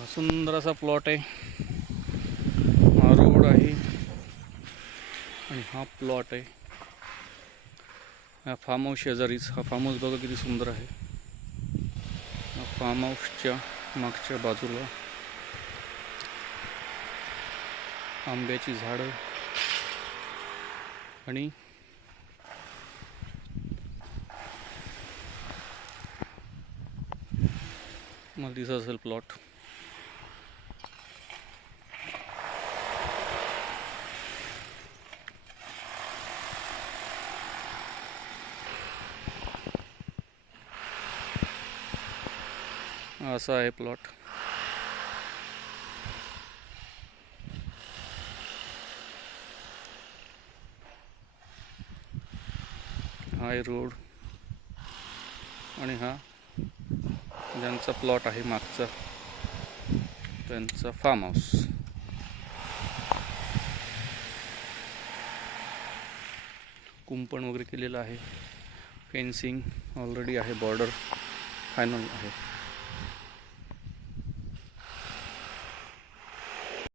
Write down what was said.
हा सुंदर असा प्लॉट आहे, हा रोड आहे आणि हा प्लॉट आहे. हा फार्म हाऊस शेजारीच हा फार्म हाऊस बघा किती सुंदर आहे. फार्म हाऊसच्या मागच्या बाजूला आंब्याची झाडं आणि मला दिसत असेल प्लॉट. असा आहे प्लॉट. हा आहे रोड आणि हा ज्यांचा प्लॉट आहे मागचा त्यांचा फार्म हाऊस. कुंपण वगैरे केलेलं आहे, फेन्सिंग ऑलरेडी आहे, बॉर्डर फायनल आहे.